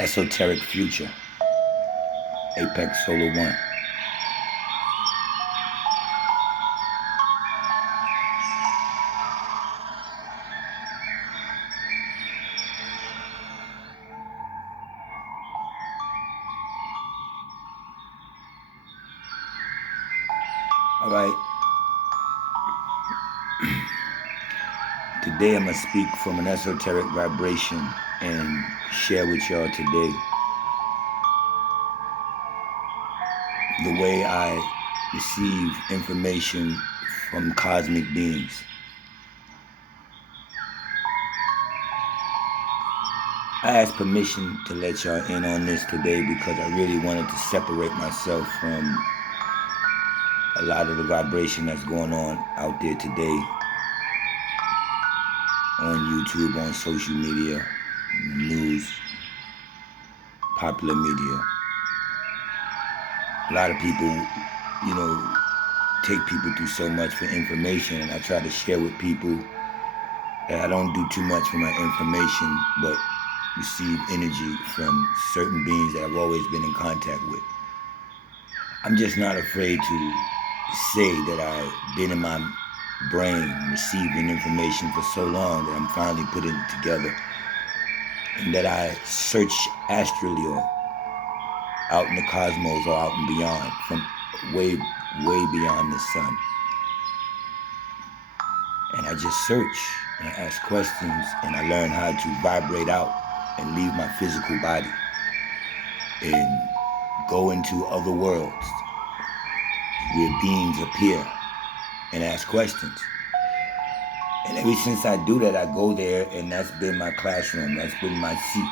Esoteric Future, APEXXSOLAR1. All right. Today I'm going to speak from an esoteric vibration and share with y'all today the way I receive information from cosmic beings. I asked permission to let y'all in on this today because I really wanted to separate myself from a lot of the vibration that's going on out there today on YouTube, on social media, in the news, popular media. A lot of people, take people through so much for information, and I try to share with people that I don't do too much for my information, but receive energy from certain beings that I've always been in contact with. I'm just not afraid to say that I've been in my brain receiving information for so long that I'm finally putting it together, and that I search astrally or out in the cosmos or out and beyond, from way beyond the sun. And I just search and I ask questions, and I learn how to vibrate out and leave my physical body and go into other worlds where beings appear and ask questions. And ever since I do that, I go there, and that's been my classroom. That's been my seat.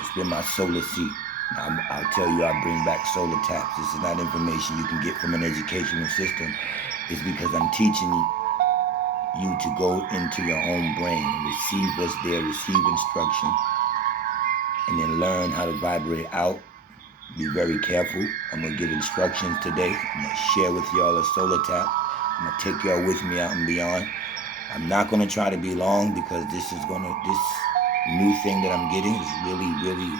It's been my solar seat. I'll tell you, I bring back solar taps. This is not information you can get from an educational system. It's because I'm teaching you to go into your own brain and receive what's there, receive instruction, and then learn how to vibrate out. Be very careful. I'm going to give instructions today. I'm going to share with y'all a solar tap. I'm going to take y'all with me out and beyond. I'm not going to try to be long because this new thing that I'm getting is really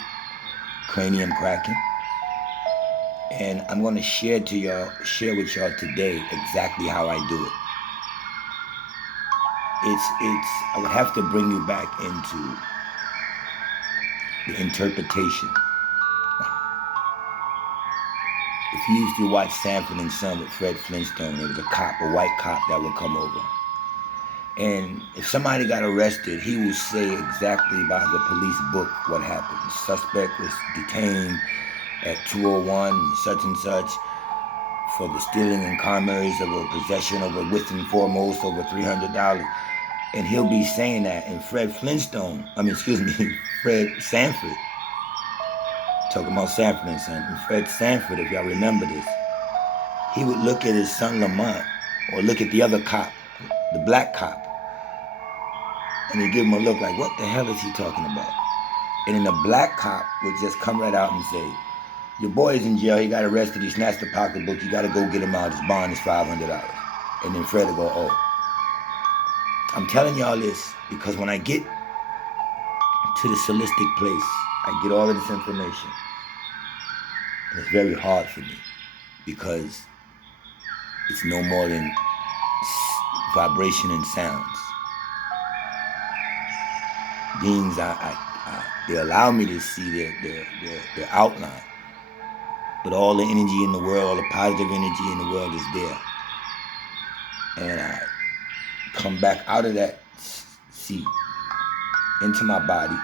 cranium cracking. And I'm going to share with y'all today exactly how I do it. I would have to bring you back into the interpretation. If you used to watch Sanford and Son with Fred Flintstone, there was a white cop that would come over. And if somebody got arrested, he would say exactly by the police book what happened. The suspect was detained at 201 such and such for the stealing and commerce of a possession of a with and foremost over $300. And he'll be saying that, and Fred Sanford, talking about Sanford and Son, and Fred Sanford, if y'all remember this, he would look at his son Lamont, or look at the other cop, the black cop, and he'd give him a look like, what the hell is he talking about? And then the black cop would just come right out and say, your boy is in jail, he got arrested, he snatched the pocketbook, you gotta go get him out, his bond is $500. And then Fred would go, oh. I'm telling y'all this because when I get to the holistic place, I get all of this information. And it's very hard for me because it's no more than vibration and sounds. Beings, they allow me to see their outline. But all the energy in the world, all the positive energy in the world is there. And I come back out of that seat into my body.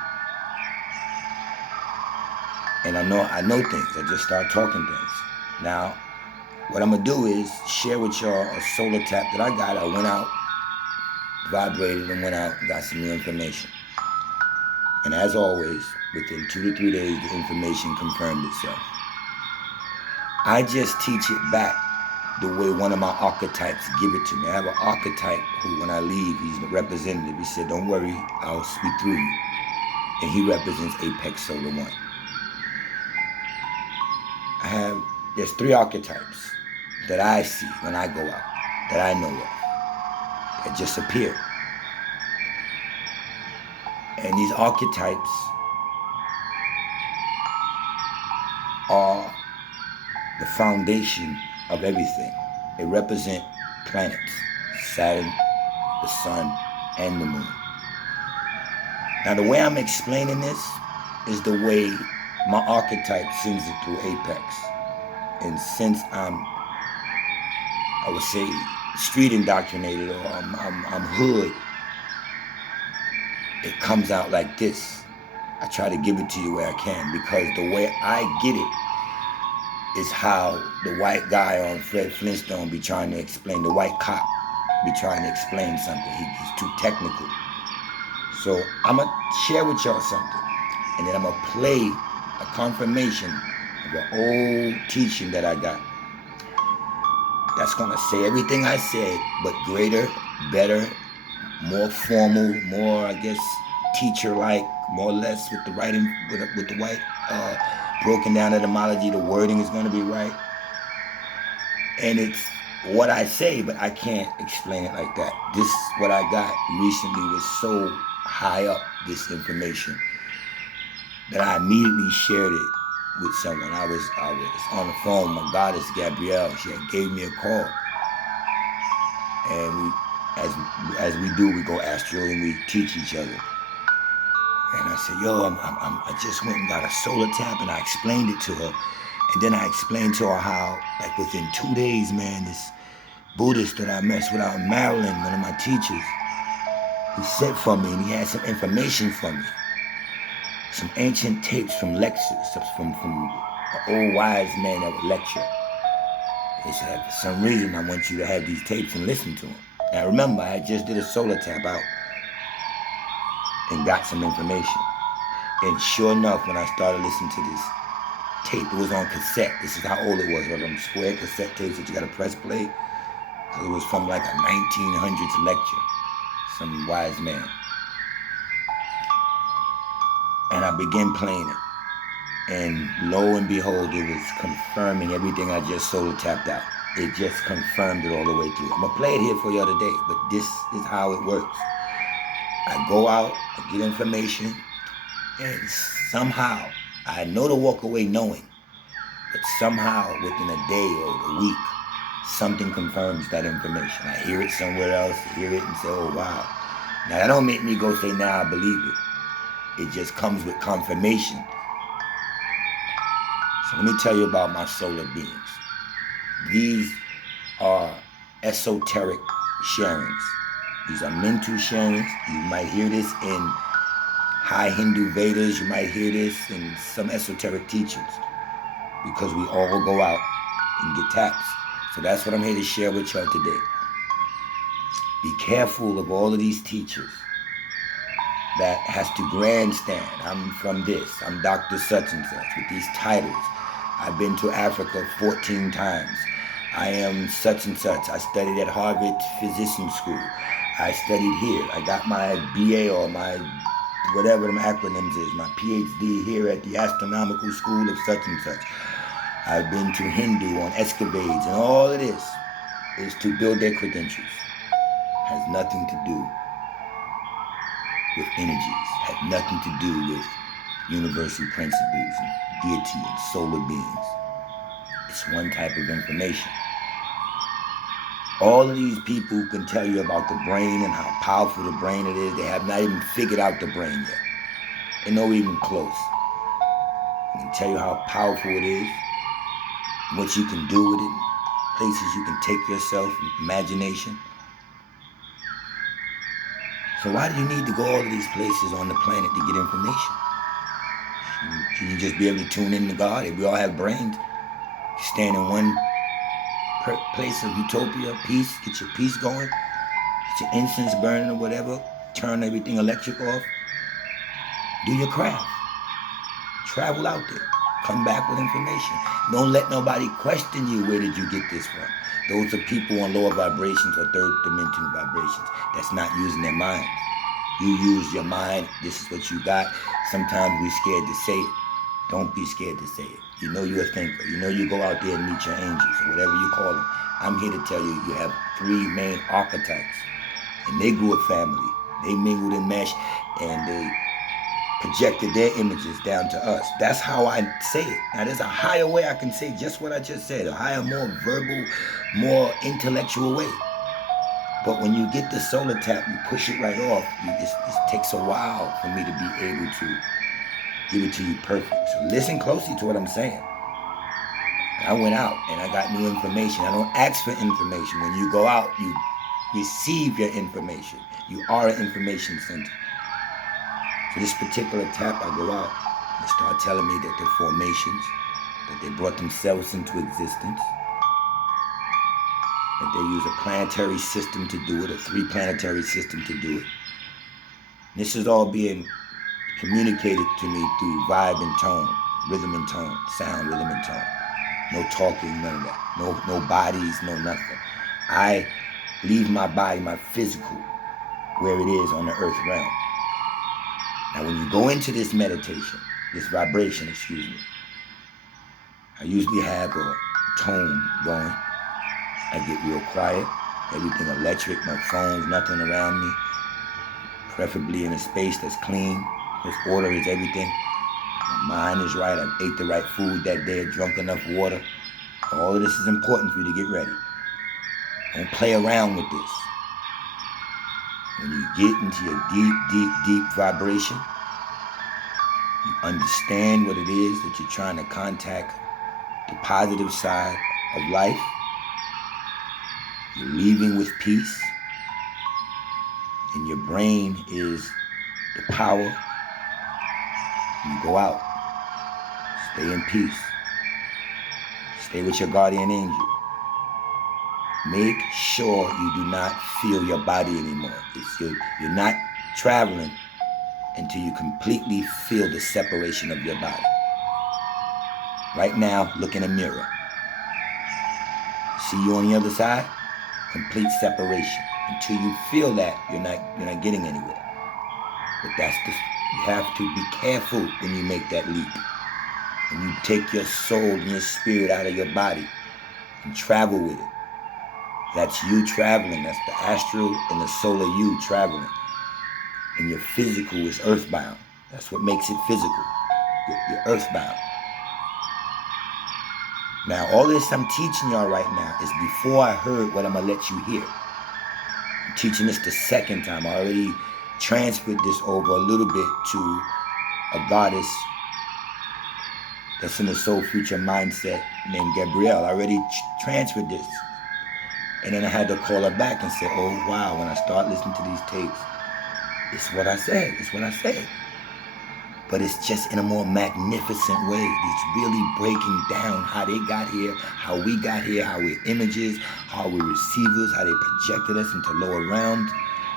And I know things. I just start talking things. Now, what I'm going to do is share with y'all a solar tap that I got. I went out, vibrated, and went out and got some new information. And as always, within 2 to 3 days, the information confirmed itself. I just teach it back the way one of my archetypes give it to me. I have an archetype who, when I leave, he's the representative. He said, don't worry, I'll speak through you. And he represents APEXXSOLAR1. There's 3 archetypes that I see when I go out, that I know of, that just appear. And these archetypes are the foundation of everything. They represent planets, Saturn, the sun, and the moon. Now, the way I'm explaining this is the way my archetype sends it through Apex. And since I would say, street indoctrinated, or I'm hood, it comes out like this. I try to give it to you where I can, because the way I get it is how the white guy on Fred Flintstone be trying to explain, the white cop be trying to explain something. He's too technical. So I'm going to share with y'all something, and then I'm going to play a confirmation of an old teaching that I got that's going to say everything I said, but greater, better, more formal, more, I guess, teacher-like, more or less with the writing, with the white, broken down etymology. The wording is going to be right. And it's what I say, but I can't explain it like that. This, what I got recently was so high up, this information, that I immediately shared it with someone. I was on the phone with my goddess, Gabrielle. She had gave me a call. And we, as we do, we go astral and we teach each other. And I said, yo, I just went and got a solar tap, and I explained it to her. And then I explained to her how, like within 2 days, man, this Buddhist that I messed with out in Maryland, one of my teachers, he sent for me, and he had some information for me. Some ancient tapes from lectures, from old wise men that would lecture. He said, for some reason, I want you to have these tapes and listen to them. Now remember, I just did a solar tap out and got some information. And sure enough, when I started listening to this tape, it was on cassette. This is how old it was, one of them square cassette tapes that you gotta press play. Because it was from like a 1900s lecture, some wise man. And I began playing it. And lo and behold, it was confirming everything I just solar tapped out. It just confirmed it all the way through. I'm gonna play it here for y'all today, but this is how it works. I go out, I get information, and somehow, I know to walk away knowing, but somehow within a day or a week, something confirms that information. I hear it somewhere else, hear it and say, oh wow. Now that don't make me go say, nah, I believe it. It just comes with confirmation. So let me tell you about my solar beings. These are esoteric sharings. These are mental sharings. You might hear this in high Hindu Vedas. You might hear this in some esoteric teachings, because we all go out and get taps. So that's what I'm here to share with y'all today. Be careful of all of these teachers that has to grandstand. I'm from this. I'm Dr. Such and Such with these titles. I've been to Africa 14 times. I am such and such. I studied at Harvard Physician School. I studied here. I got my BA or my whatever them acronyms is, my PhD here at the Astronomical School of such and such. I've been to Hindu on escapades, and all it is to build their credentials. Has nothing to do with energies, has nothing to do with universal principles and deity and solar beings. It's one type of information. All of these people can tell you about the brain and how powerful the brain it is. They have not even figured out the brain yet. They're not even close. They can tell you how powerful it is, what you can do with it, places you can take yourself, imagination. So why do you need to go all of these places on the planet to get information? Can you just be able to tune in to God? If we all have brains, stand in one place of utopia, peace, get your peace going, get your incense burning or whatever, turn everything electric off, do your craft, travel out there, come back with information. Don't let nobody question you, where did you get this from? Those are people on lower vibrations or third dimensional vibrations that's not using their mind. You use your mind, this is what you got. Sometimes we're scared to say it. Don't be scared to say it. You know you're a thinker. You know you go out there and meet your angels, or whatever you call them. I'm here to tell you, you have 3 main archetypes. And they grew a family. They mingled and meshed, and they projected their images down to us. That's how I say it. Now there's a higher way I can say just what I just said, a higher, more verbal, more intellectual way. But when you get the solar tap, you push it right off. It takes a while for me to be able to give it to you perfect. So listen closely to what I'm saying. I went out and I got new information. I don't ask for information. When you go out, you receive your information. You are an information center. So this particular tap, I go out, they start telling me that they're formations, that they brought themselves into existence, that they use a planetary system to do it, a 3 planetary system to do it. This is all being communicated to me through vibe and tone, rhythm and tone, sound, rhythm and tone. No talking, none of that. No bodies, no nothing. I leave my body, my physical, where it is on the earth realm. Now when you go into this meditation, this vibration, excuse me, I usually have a tone going. I get real quiet, everything electric, no phones, nothing around me. Preferably in a space that's clean, there's order, is everything. My mind is right, I've ate the right food that day, drunk enough water. All of this is important for you to get ready. Don't play around with this. When you get into your deep vibration, you understand what it is that you're trying to contact, the positive side of life. You're leaving with peace. And your brain is the power. You go out. Stay in peace. Stay with your guardian angel. Make sure you do not feel your body anymore. You're not traveling until you completely feel the separation of your body. Right now, look in a mirror. See you on the other side? Complete separation. Until you feel that, you're not getting anywhere. But you have to be careful when you make that leap. When you take your soul and your spirit out of your body and travel with it. That's you traveling. That's the astral and the solar you traveling. And your physical is earthbound. That's what makes it physical. You're earthbound. Now, all this I'm teaching y'all right now is before I heard what I'm going to let you hear. I'm teaching this the second time. I already transferred this over a little bit to a goddess that's in the soul future mindset named Gabrielle. I already transferred this. And then I had to call her back and say, oh, wow, when I start listening to these tapes, it's what I said. It's what I said. But it's just in a more magnificent way. It's really breaking down how they got here, how we got here, how we're images, how we're receivers, how they projected us into lower realms,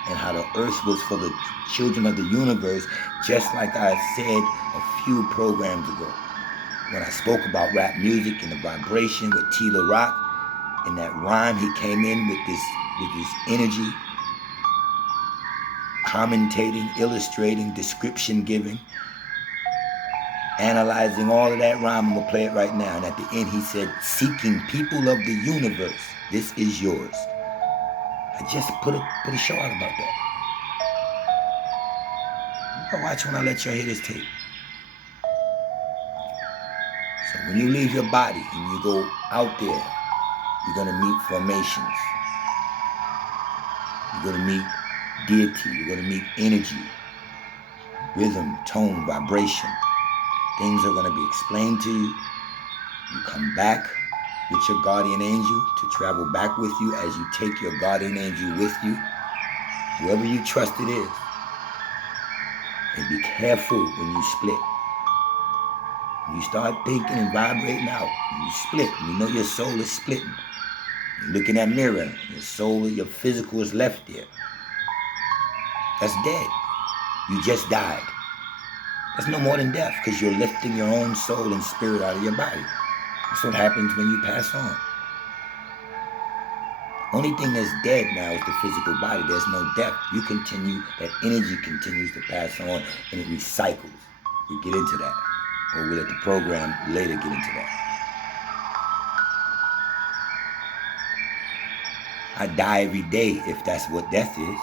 and how the earth was for the children of the universe, just like I said a few programs ago. When I spoke about rap music and the vibration with Tila Rock, in that rhyme, he came in with this energy, commentating, illustrating, description giving, analyzing all of that rhyme. I'm gonna play it right now. And at the end, he said, seeking people of the universe, this is yours. I just put a show out about that. Now watch when I let y'all hear this tape. So when you leave your body and you go out there, you're going to meet formations. You're going to meet deity. You're going to meet energy, rhythm, tone, vibration. Things are going to be explained to you. You come back with your guardian angel to travel back with you as you take your guardian angel with you, whoever you trust it is. And be careful when you split. When you start thinking and vibrating out, when you split, you know your soul is splitting. You look in that mirror, your soul, your physical is left there. That's dead. You just died. That's no more than death, because you're lifting your own soul and spirit out of your body. That's what happens when you pass on. Only thing that's dead now is the physical body. There's no death. You continue, that energy continues to pass on, and it recycles. We get into that. Or we'll let the program later get into that. I die every day if that's what death is.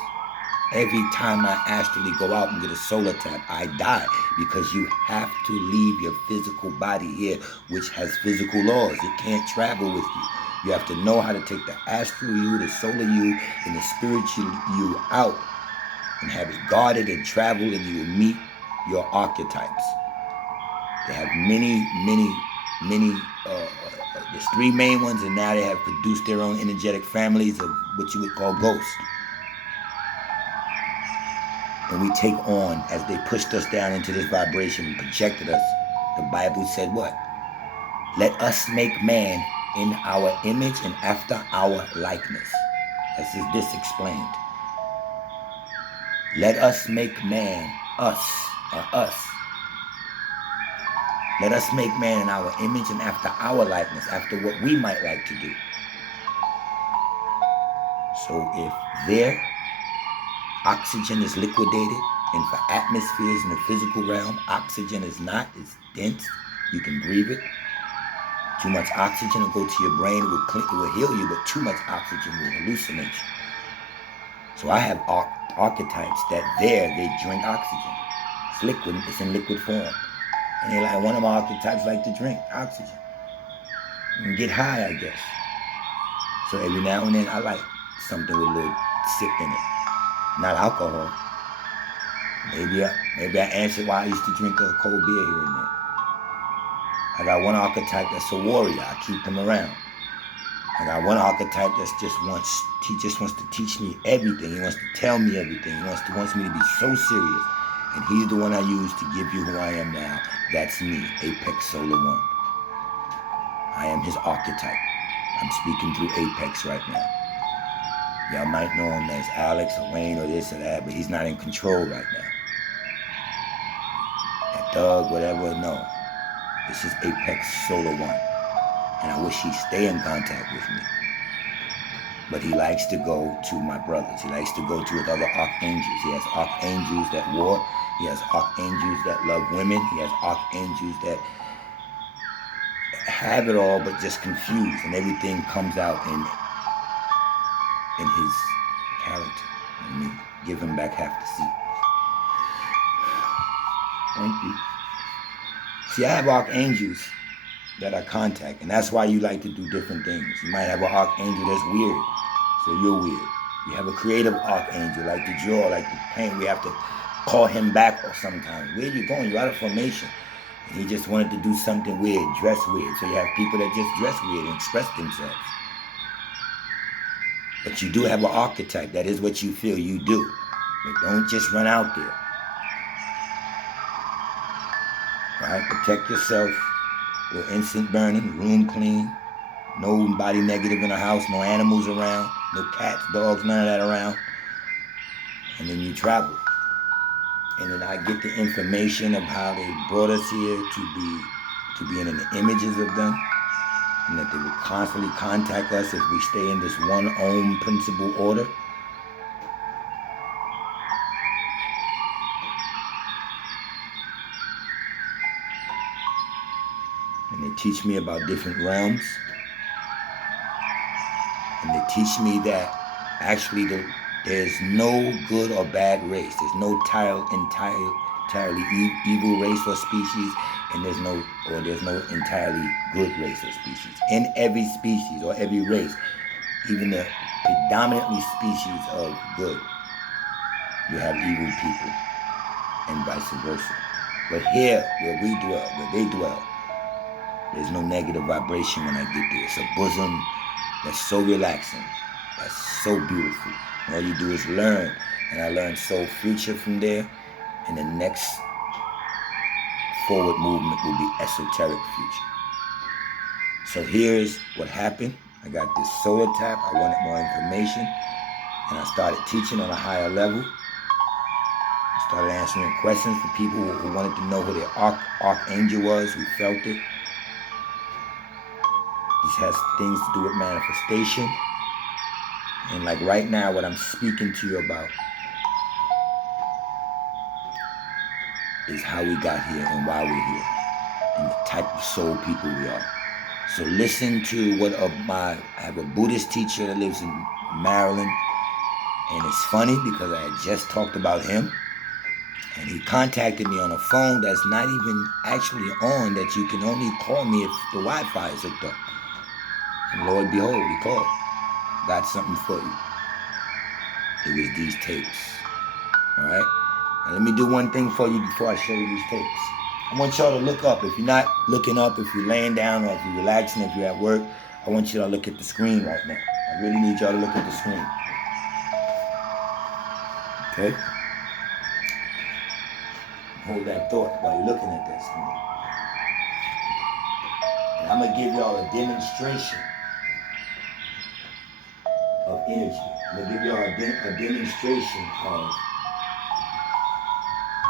Every time I astrally go out and get a solar tap, I die, because you have to leave your physical body here, which has physical laws. It can't travel with you. You have to know how to take the astral you, the solar you, and the spiritual you out and have it guarded and travel, and you will meet your archetypes. They have many, there's 3 main ones, and now they have produced their own energetic families of what you would call ghosts. And we take on, as they pushed us down into this vibration and projected us, the Bible said what? Let us make man in our image and after our likeness. As is this explained. Let us make man, us. Let us make man in our image and after our likeness, after what we might like to do. So if their oxygen is liquidated, and for atmospheres in the physical realm, oxygen is not, it's dense, you can breathe it. Too much oxygen will go to your brain, it will heal you, but too much oxygen will hallucinate you. So I have archetypes that they drink oxygen. It's liquid, it's in liquid form. And they're like, one of my archetypes like to drink oxygen. And get high, I guess. So every now and then I like something with a little sip in it. Not alcohol. Maybe I answered why I used to drink a cold beer here and there. I got one archetype that's a warrior. I keep him around. I got one archetype that's he just wants to teach me everything. He wants to tell me everything. He wants me to be so serious. And he's the one I use to give you who I am now. That's me, APEXXSOLAR1. I am his archetype. I'm speaking through Apex right now. Y'all might know him as Alex or Wayne or this or that, but he's not in control right now. That Doug, whatever, no. This is APEXXSOLAR1. And I wish he'd stay in contact with me. But he likes to go to my brothers. He likes to go to his other archangels. He has archangels that war. He has archangels that love women. He has archangels that have it all but just confused. And everything comes out in his character. Let me give him back half the seat. Thank you. See, I have archangels that I contact, and that's why you like to do different things. You might have an archangel that's weird, so you're weird. You have a creative archangel, like to draw, like to paint. We have to call him back or sometimes. Where you going? You're out of formation. And he just wanted to do something weird, dress weird. So you have people that just dress weird and express themselves. But you do have an archetype. That is what you feel you do. But don't just run out there. Right? Protect yourself. No incense burning, room clean, nobody negative in the house, no animals around, no cats, dogs, none of that around. And then you travel. And then I get the information of how they brought us here to be in the images of them, and that they will constantly contact us if we stay in this one Om principle order. And they teach me about different realms. And they teach me that actually there's no good or bad race. There's no entirely evil race or species, and there's no entirely good race or species. In every species or every race, even the predominantly species of good, you have evil people, and vice versa. But here, where we dwell, where they dwell, there's no negative vibration when I get there. It's a bosom that's so relaxing, that's so beautiful. All you do is learn, and I learned Soul Future from there, and the next forward movement will be Esoteric Future. So here's what happened. I got this solar tap. I wanted more information, and I started teaching on a higher level. I started answering questions for people who wanted to know who their archangel was, who felt it. This has things to do with manifestation. And like right now, what I'm speaking to you about is how we got here and why we're here, and the type of soul people we are. So listen to what I have a Buddhist teacher that lives in Maryland. And it's funny because I had just talked about him, and he contacted me on a phone that's not even actually on, that you can only call me if the Wi-Fi is hooked up. And Lord behold, he called. Got something for you. It was these tapes. All right? Now let me do one thing for you before I show you these tapes. I want y'all to look up. If you're not looking up, if you're laying down, or if you're relaxing, if you're at work, I want you to look at the screen right now. I really need y'all to look at the screen. Okay? Hold that thought while you're looking at that screen. And I'm going to give y'all a demonstration of energy. I'm going to give y'all a demonstration of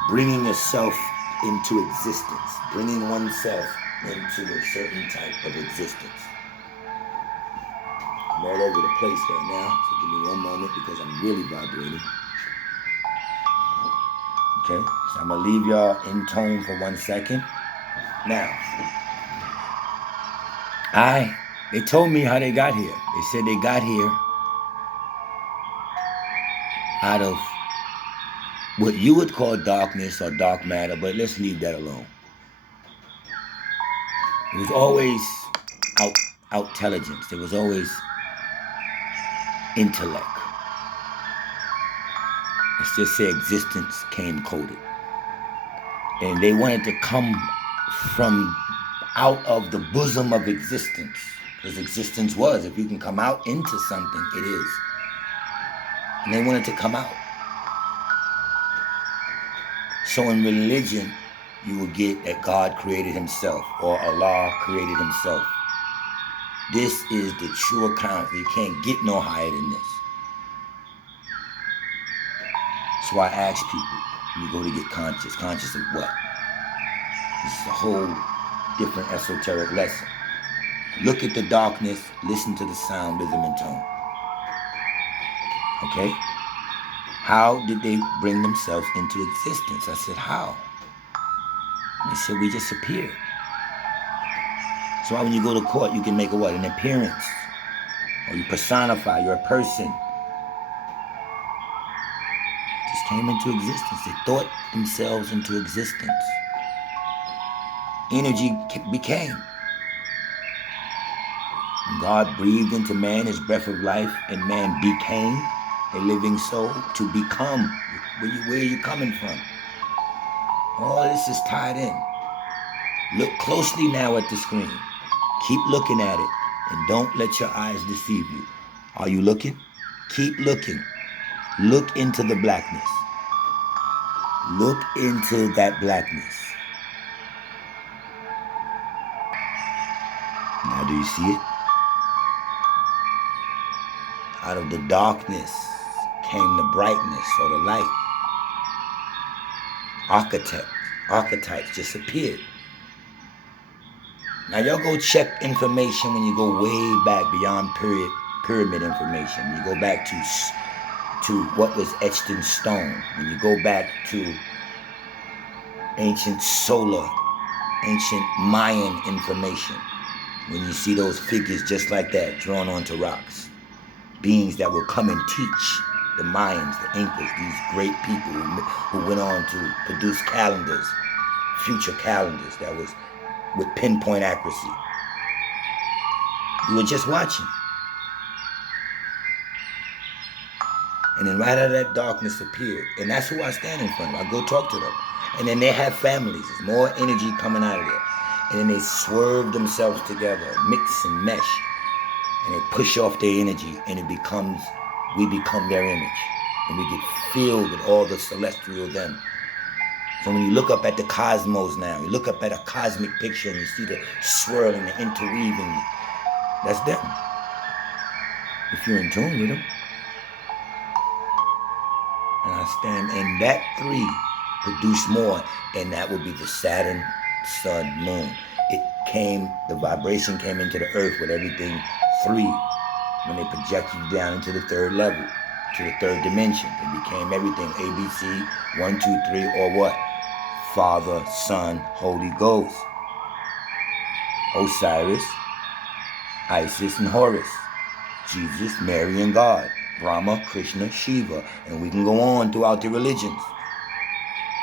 bringing yourself into existence, bringing oneself into a certain type of existence. I'm all over the place right now, so give me one moment because I'm really vibrating. Okay, so I'm going to leave y'all in tone for 1 second. Now, they told me how they got here. They said they got here out of what you would call darkness or dark matter, but let's leave that alone. It was always intelligence. There was always intellect. Let's just say existence came coded. And they wanted to come from out of the bosom of existence. Because existence was, if you can come out into something, it is. And they wanted to come out. So in religion, you will get that God created himself, or Allah created himself. This is the true account. You can't get no higher than this. So I ask people, when you go to get conscious of what? This is a whole different esoteric lesson. Look at the darkness, listen to the sound, rhythm, and tone. Okay? How did they bring themselves into existence? I said, how? And they said, we just appeared. So when you go to court, you can make a what? An appearance. Or you personify, you're a person. Just came into existence. They thought themselves into existence. Energy became. God breathed into man his breath of life, and man became a living soul to become. Where are you coming from? All this is tied in. Look closely now at the screen. Keep looking at it, and don't let your eyes deceive you. Are you looking? Keep looking. Look into the blackness. Look into that blackness. Now do you see it? Out of the darkness came the brightness or the light. Archetypes just appeared. Now y'all go check information when you go way back beyond pyramid information. When you go back to what was etched in stone. When you go back to ancient Mayan information. When you see those figures just like that drawn onto rocks. Beings that will come and teach the Mayans, the Incas, these great people who went on to produce calendars, future calendars that was with pinpoint accuracy. You were just watching. And then right out of that darkness appeared. And that's who I stand in front of. I go talk to them. And then they have families. There's more energy coming out of there. And then they swerve themselves together, mix and mesh. And they push off their energy, and we become their image. And we get filled with all the celestial them. So when you look up at the cosmos now, you look up at a cosmic picture and you see the swirling, the interweaving, that's them. If you're in tune with them. And I stand, and that three produce more, and that would be the Saturn, Sun, Moon. The vibration came into the earth with everything three. When they projected you down into the third level, to the third dimension, it became everything, ABC, 1, 2, 3, or what? Father, Son, Holy Ghost. Osiris, Isis, and Horus. Jesus, Mary, and God. Brahma, Krishna, Shiva, and we can go on throughout the religions.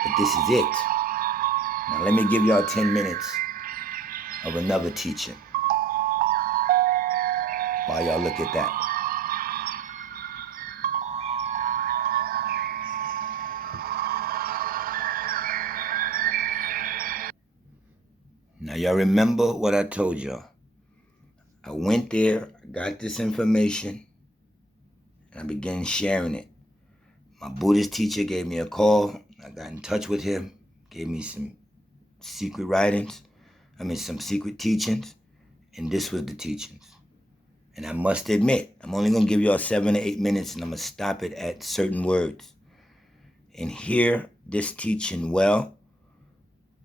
But this is it. Now let me give y'all 10 minutes of another teaching while y'all look at that. Now y'all remember what I told y'all. I went there, I got this information, and I began sharing it. My Buddhist teacher gave me a call. I got in touch with him, gave me some secret writings, some secret teachings, and this was the teachings. And I must admit, I'm only going to give y'all 7 to 8 minutes, and I'm going to stop it at certain words. And hear this teaching well.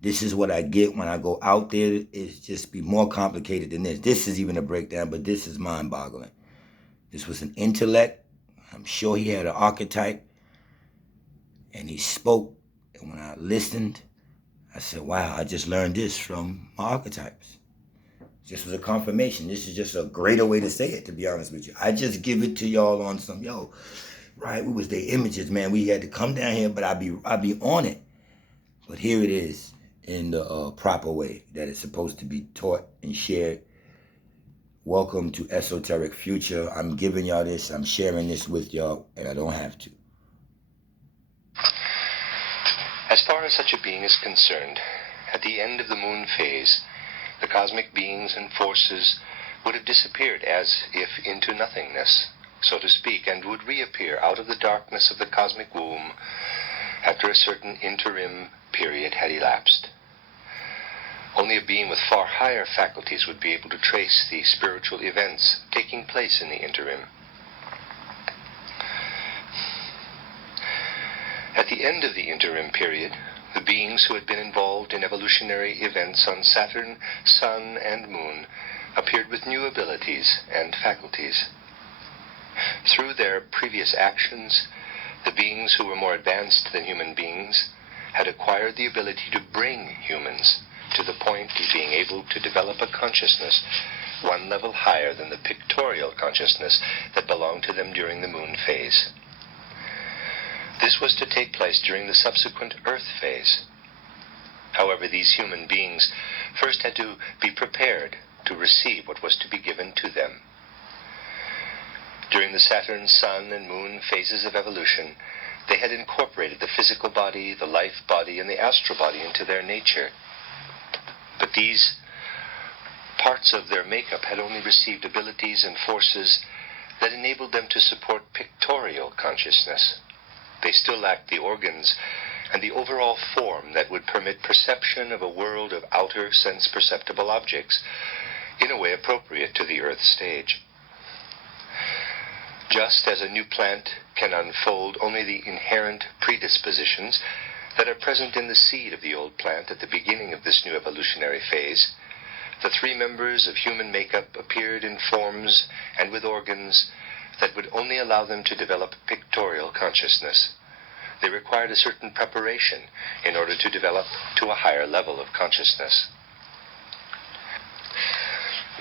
This is what I get when I go out there. It's just be more complicated than this. This is even a breakdown, but this is mind-boggling. This was an intellect. I'm sure he had an archetype. And he spoke. And when I listened, I said, wow, I just learned this from my archetypes. This was a confirmation. This is just a greater way to say it, to be honest with you. I just give it to y'all on some, right, we was their images, man. We had to come down here, but I be on it. But here it is in the proper way that it's supposed to be taught and shared. Welcome to Esoteric Future. I'm giving y'all this. I'm sharing this with y'all, and I don't have to. As far as such a being is concerned, at the end of the moon phase, the cosmic beings and forces would have disappeared as if into nothingness, so to speak, and would reappear out of the darkness of the cosmic womb after a certain interim period had elapsed. Only a being with far higher faculties would be able to trace the spiritual events taking place in the interim. At the end of the interim period, the beings who had been involved in evolutionary events on Saturn, Sun, and Moon appeared with new abilities and faculties. Through their previous actions, the beings who were more advanced than human beings had acquired the ability to bring humans to the point of being able to develop a consciousness one level higher than the pictorial consciousness that belonged to them during the moon phase. This was to take place during the subsequent Earth phase. However, these human beings first had to be prepared to receive what was to be given to them. During the Saturn, Sun, and Moon phases of evolution, they had incorporated the physical body, the life body, and the astral body into their nature. But these parts of their makeup had only received abilities and forces that enabled them to support pictorial consciousness. They still lacked the organs and the overall form that would permit perception of a world of outer sense-perceptible objects in a way appropriate to the Earth stage. Just as a new plant can unfold only the inherent predispositions that are present in the seed of the old plant at the beginning of this new evolutionary phase, the three members of human makeup appeared in forms and with organs that would only allow them to develop pictorial consciousness. They required a certain preparation in order to develop to a higher level of consciousness.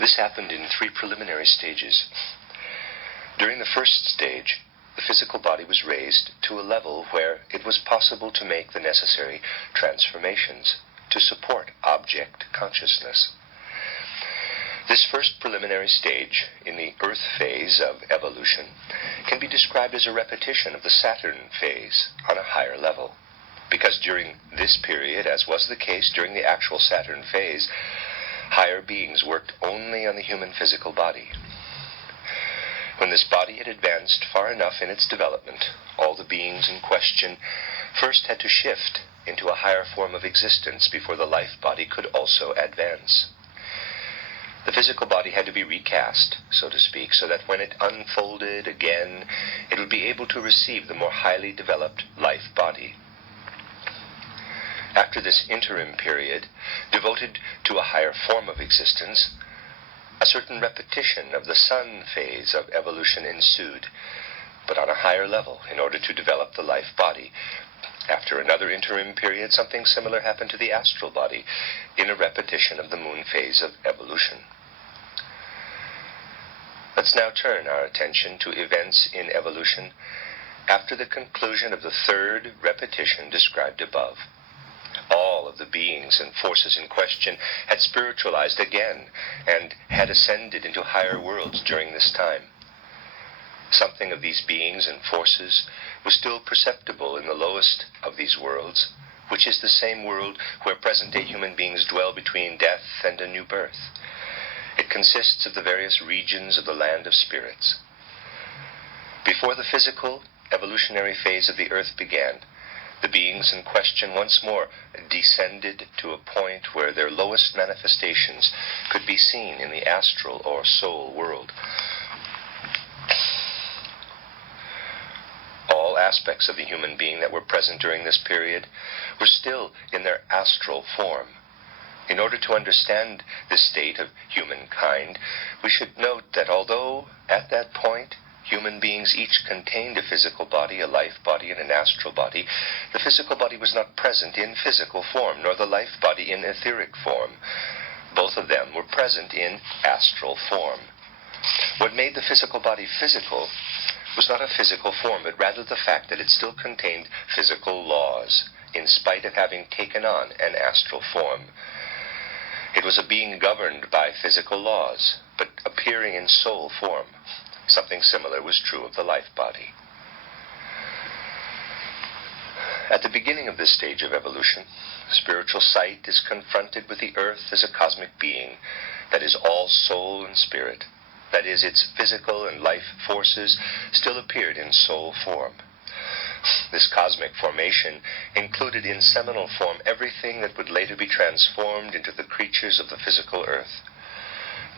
This happened in 3 preliminary stages. During the first stage, the physical body was raised to a level where it was possible to make the necessary transformations to support object consciousness. This first preliminary stage in the Earth phase of evolution can be described as a repetition of the Saturn phase on a higher level, because during this period, as was the case during the actual Saturn phase, higher beings worked only on the human physical body. When this body had advanced far enough in its development, all the beings in question first had to shift into a higher form of existence before the life body could also advance. The physical body had to be recast, so to speak, so that when it unfolded again, it would be able to receive the more highly developed life body. After this interim period, devoted to a higher form of existence, a certain repetition of the Sun phase of evolution ensued, but on a higher level in order to develop the life body. After another interim period, something similar happened to the astral body in a repetition of the Moon phase of evolution. Let's now turn our attention to events in evolution after the conclusion of the third repetition described above. All of the beings and forces in question had spiritualized again and had ascended into higher worlds during this time. Something of these beings and forces was still perceptible in the lowest of these worlds, which is the same world where present-day human beings dwell between death and a new birth. It consists of the various regions of the land of spirits. Before the physical, evolutionary phase of the earth began, the beings in question once more descended to a point where their lowest manifestations could be seen in the astral or soul world. All aspects of the human being that were present during this period were still in their astral form. In order to understand this state of humankind, we should note that although at that point human beings each contained a physical body, a life body, and an astral body, the physical body was not present in physical form, nor the life body in etheric form. Both of them were present in astral form. What made the physical body physical was not a physical form, but rather the fact that it still contained physical laws, in spite of having taken on an astral form. It was a being governed by physical laws, but appearing in soul form. Something similar was true of the life body. At the beginning of this stage of evolution, spiritual sight is confronted with the earth as a cosmic being that is all soul and spirit. That is, its physical and life forces still appeared in soul form. This cosmic formation included in seminal form everything that would later be transformed into the creatures of the physical earth.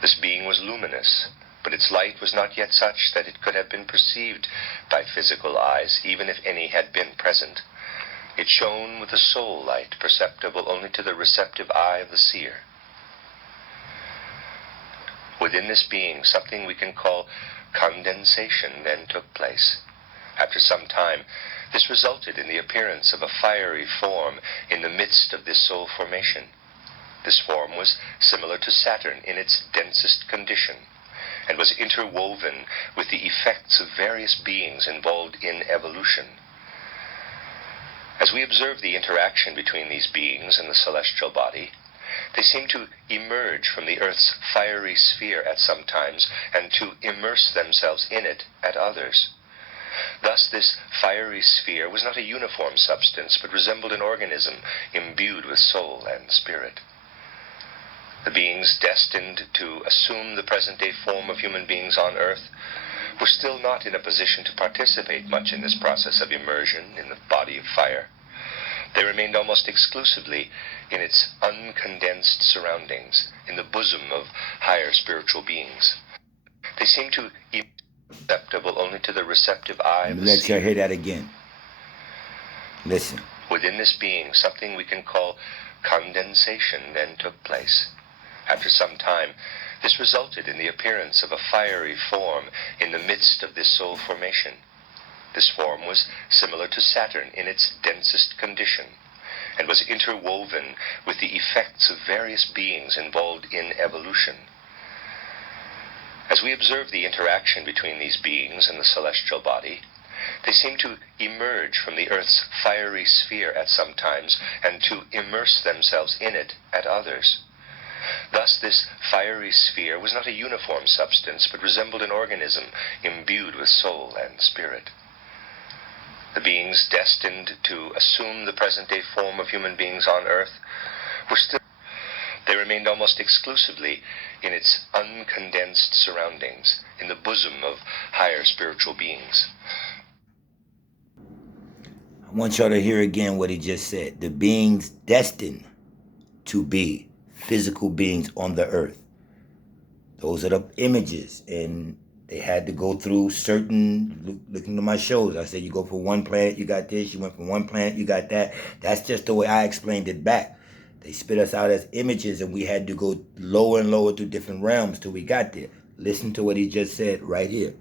This being was luminous, but its light was not yet such that it could have been perceived by physical eyes, even if any had been present. It shone with a soul light perceptible only to the receptive eye of the seer. Within this being, something we can call condensation then took place. After some time, this resulted in the appearance of a fiery form in the midst of this soul formation. This form was similar to Saturn in its densest condition, and was interwoven with the effects of various beings involved in evolution. As we observe the interaction between these beings and the celestial body, they seem to emerge from the Earth's fiery sphere at some times, and to immerse themselves in it at others. Thus this fiery sphere was not a uniform substance, but resembled an organism imbued with soul and spirit. The beings destined to assume the present-day form of human beings on Earth were still not in a position to participate much in this process of immersion in the body of fire. They remained almost exclusively in its uncondensed surroundings, in the bosom of higher spiritual beings. They seemed to be perceptible only to the receptive eye of the Let's seer. hear that again. Listen. Within this being, something we can call condensation then took place. After some time, this resulted in the appearance of a fiery form in the midst of this soul formation. This form was similar to Saturn in its densest condition, and was interwoven with the effects of various beings involved in evolution. As we observe the interaction between these beings and the celestial body, they seem to emerge from the Earth's fiery sphere at some times, and to immerse themselves in it at others. Thus this fiery sphere was not a uniform substance, but resembled an organism imbued with soul and spirit. The beings destined to assume the present-day form of human beings on Earth were still. They remained almost exclusively in its uncondensed surroundings, in the bosom of higher spiritual beings. I want y'all to hear again what he just said. The beings destined to be physical beings on the earth. Those are the images, and they had to go through certain, looking to my shows, I said you go from one planet, you got this, you went from one planet, you got that. That's just the way I explained it back. They spit us out as images, and we had to go lower and lower through different realms till we got there. Listen to what he just said right here.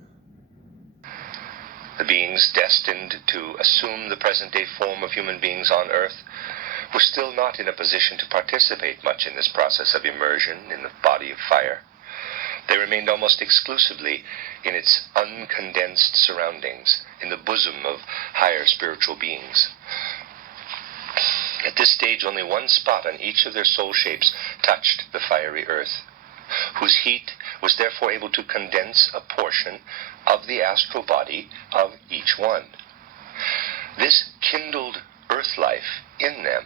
The beings destined to assume the present-day form of human beings on Earth were still not in a position to participate much in this process of immersion in the body of fire. They remained almost exclusively in its uncondensed surroundings, in the bosom of higher spiritual beings. At this stage, only one spot on each of their soul shapes touched the fiery earth, whose heat was therefore able to condense a portion of the astral body of each one. This kindled earth life in them,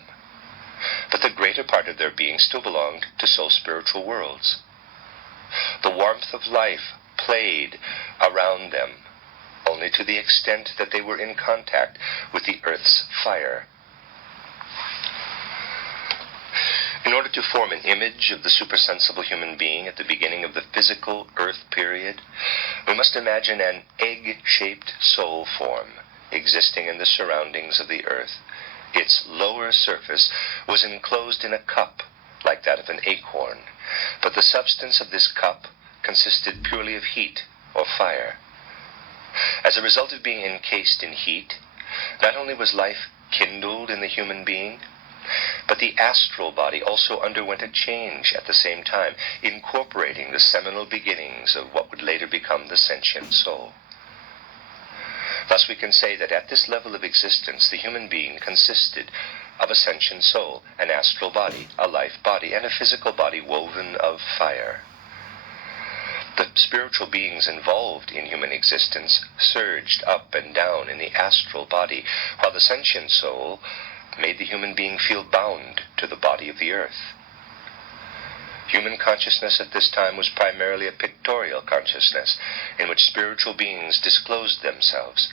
but the greater part of their being still belonged to soul spiritual worlds. The warmth of life played around them, only to the extent that they were in contact with the earth's fire. In order to form an image of the supersensible human being at the beginning of the physical earth period, we must imagine an egg-shaped soul form existing in the surroundings of the earth. Its lower surface was enclosed in a cup like that of an acorn, but the substance of this cup consisted purely of heat or fire. As a result of being encased in heat, not only was life kindled in the human being, but the astral body also underwent a change at the same time, incorporating the seminal beginnings of what would later become the sentient soul. Thus we can say that at this level of existence, the human being consisted of a sentient soul, an astral body, a life body, and a physical body woven of fire. The spiritual beings involved in human existence surged up and down in the astral body, while the sentient soul made the human being feel bound to the body of the earth. Human consciousness at this time was primarily a pictorial consciousness, in which spiritual beings disclosed themselves.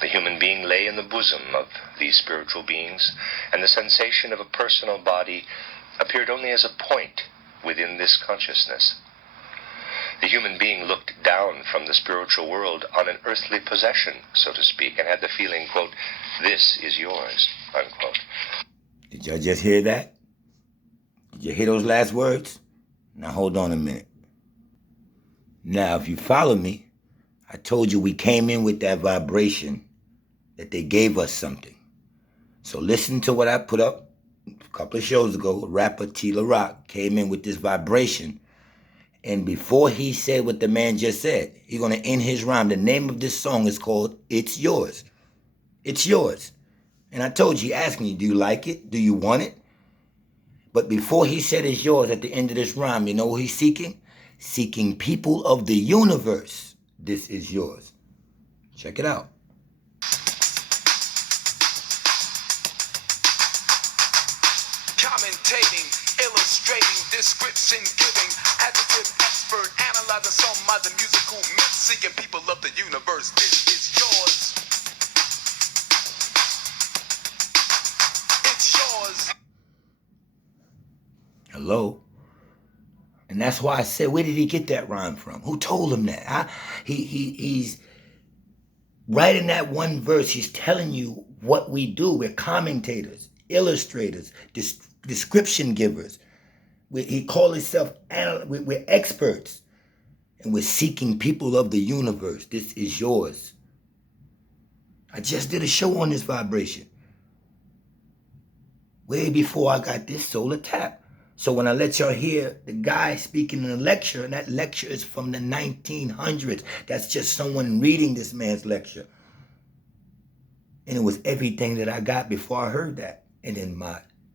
The human being lay in the bosom of these spiritual beings, and the sensation of a personal body appeared only as a point within this consciousness. The human being looked down from the spiritual world on an earthly possession, so to speak, and had the feeling, quote, "This is yours," unquote. Did y'all just hear that? Did you hear those last words? Now hold on a minute. Now, if you follow me, I told you we came in with that vibration, that they gave us something. So listen to what I put up a couple of shows ago. Rapper Tila Rock came in with this vibration. And before he said what the man just said, he's going to end his rhyme. The name of this song is called It's Yours. It's yours. And I told you, he asked me, do you like it? Do you want it? But before he said it's yours at the end of this rhyme, you know what he's seeking? Seeking people of the universe. This is yours. Check it out. Commentating, illustrating, description giving, adjective expert, analyzing some of the musical myths, seeking people of the universe. This is yours. It's yours. Hello? And that's why I said, where did he get that rhyme from? Who told him that? He's right in that one verse. He's telling you what we do. We're commentators, illustrators, description givers. He called himself, we're experts. And we're seeking people of the universe. This is yours. I just did a show on this vibration. Way before I got this solar tap. So when I let y'all hear the guy speaking in a lecture, and that lecture is from the 1900s. That's just someone reading this man's lecture. And it was everything that I got before I heard that. And then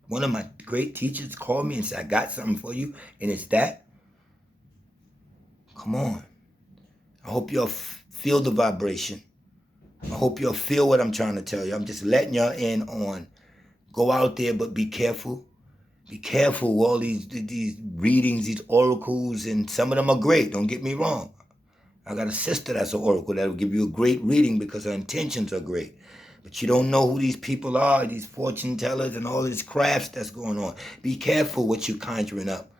one of my great teachers called me and said, I got something for you. And it's that. Come on. I hope y'all feel the vibration. I hope y'all feel what I'm trying to tell you. I'm just letting y'all in on, go out there, but be careful. Be careful with all these readings, these oracles, and some of them are great, don't get me wrong. I got a sister that's an oracle that will give you a great reading because her intentions are great. But you don't know who these people are, these fortune tellers and all these crafts that's going on. Be careful what you're conjuring up.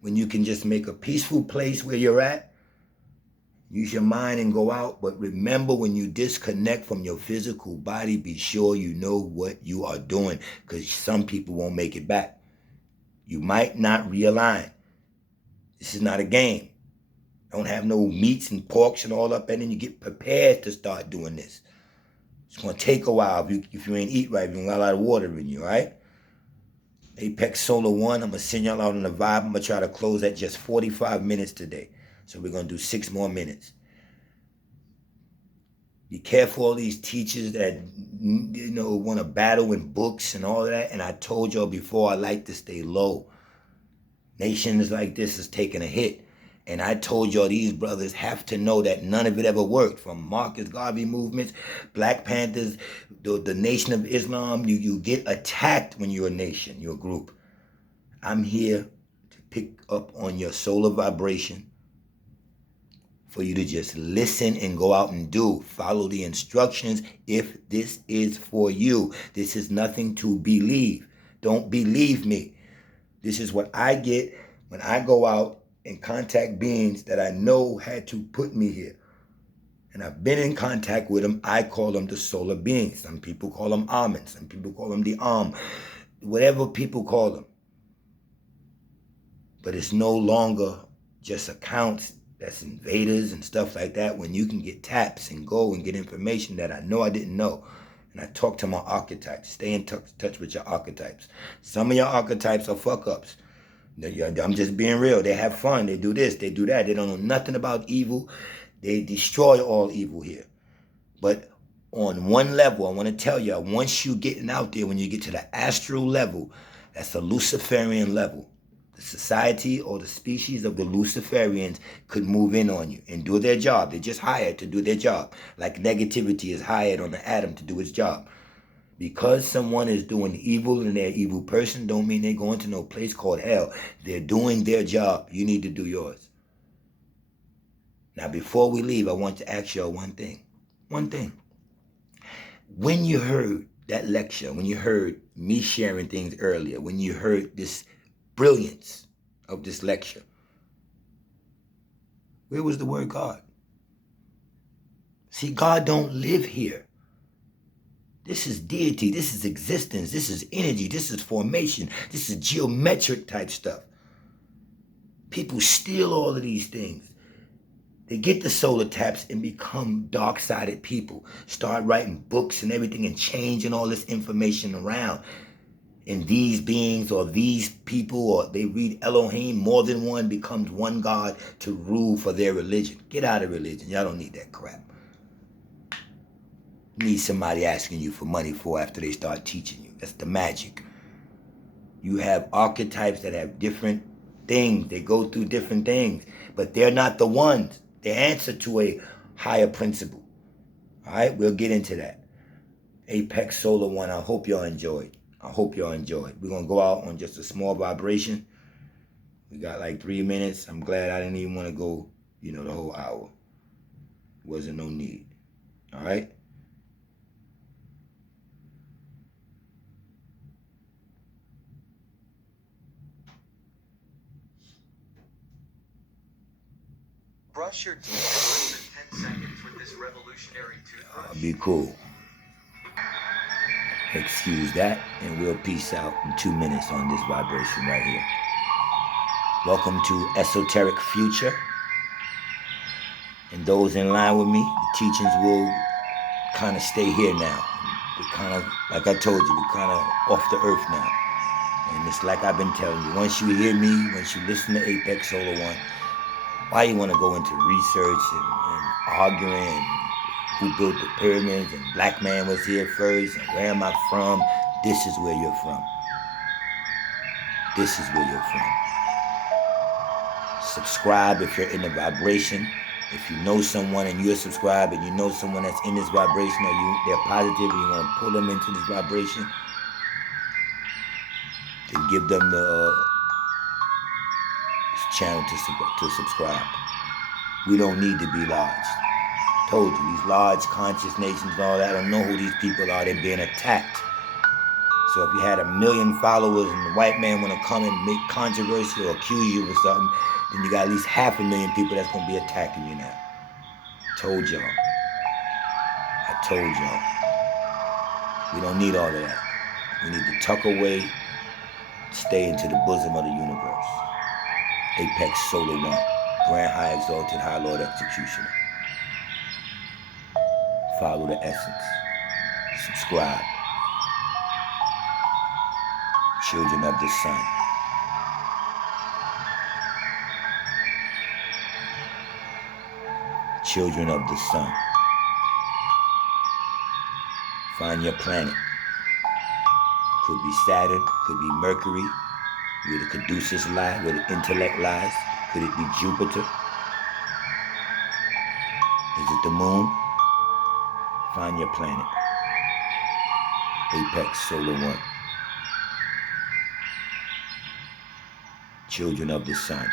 When you can just make a peaceful place where you're at, use your mind and go out. But remember, when you disconnect from your physical body, be sure you know what you are doing, because some people won't make it back. You might not realign. This is not a game. Don't have no meats and porks and all up, and then you get prepared to start doing this. It's going to take a while if you ain't eat right, if you don't got a lot of water in you, all right? Apex Solar 1, I'm going to send y'all out on the vibe. I'm going to try to close at just 45 minutes today. So we're going to do 6 more minutes. Be careful all these teachers that, want to battle in books and all that. And I told y'all before, I like to stay low. Nations like this is taking a hit. And I told y'all these brothers have to know that none of it ever worked. From Marcus Garvey movements, Black Panthers, the Nation of Islam. You get attacked when you're a nation, you're a group. I'm here to pick up on your solar vibration for you to just listen and go out and do. Follow the instructions if this is for you. This is nothing to believe. Don't believe me. This is what I get when I go out and contact beings that I know had to put me here. And I've been in contact with them. I call them the solar beings. Some people call them almonds. Some people call them the whatever people call them. But it's no longer just accounts that's invaders and stuff like that, when you can get taps and go and get information that I know I didn't know. And I talk to my archetypes. Stay in touch with your archetypes. Some of your archetypes are fuck-ups. I'm just being real. They have fun. They do this. They do that. They don't know nothing about evil. They destroy all evil here. But on one level, I want to tell you, once you getting out there, when you get to the astral level, that's the Luciferian level. The society or the species of the Luciferians could move in on you and do their job. They're just hired to do their job. Like negativity is hired on the atom to do its job. Because someone is doing evil and they're an evil person, don't mean they're going to no place called hell. They're doing their job. You need to do yours. Now, before we leave, I want to ask y'all one thing. One thing. When you heard that lecture, when you heard me sharing things earlier, when you heard this brilliance of this lecture, where was the word God? See, God don't live here. This is deity, this is existence, this is energy, this is formation, this is geometric type stuff. People steal all of these things. They get the solar taps and become dark-sided people. Start writing books and everything and changing all this information around. And these beings or these people, or they read Elohim, more than one, becomes one God to rule for their religion. Get out of religion. Y'all don't need that crap. Need somebody asking you for money for after they start teaching you. That's the magic. You have archetypes that have different things. They go through different things, but they're not the ones. They answer to a higher principle. All right, we'll get into that. Apex Solar 1, I hope y'all enjoyed. I hope y'all enjoyed. We're going to go out on just a small vibration. We got like 3 minutes. I'm glad I didn't even want to go, the whole hour. Wasn't no need. All right? Brush your teeth in less than 10 seconds with this revolutionary toothbrush. I'll be cool. Excuse that, and we'll peace out in 2 minutes on this vibration right here. Welcome to Esoteric Future. And those in line with me, the teachings will kind of stay here now. We kind of, like I told you, we're kind of off the earth now. And it's like I've been telling you, once you hear me, once you listen to Apex Solar 1, why you want to go into research and arguing and who built the pyramids and black man was here first and where am I from? This is where you're from. This is where you're from. Subscribe if you're in the vibration. If you know someone and you're subscribed and you know someone that's in this vibration or they're positive and you want to pull them into this vibration, then give them the channel to subscribe. We don't need to be large. Told you, these large conscious nations and all that, I don't know who these people are. They're being attacked. So if you had 1 million followers and the white man want to come and make controversy or accuse you of something, then you got at least 500,000 people that's going to be attacking you now. Told y'all. I told y'all. We don't need all of that. We need to tuck away, stay into the bosom of the universe. Apex Solar 1, Grand High Exalted High Lord Executioner. Follow the essence. Subscribe. Children of the sun. Children of the sun. Find your planet. Could be Saturn, could be Mercury, where the caduceus lie, where the intellect lies. Could it be Jupiter? Is it the moon? Find your planet. Apex Solar 1. Children of the sun.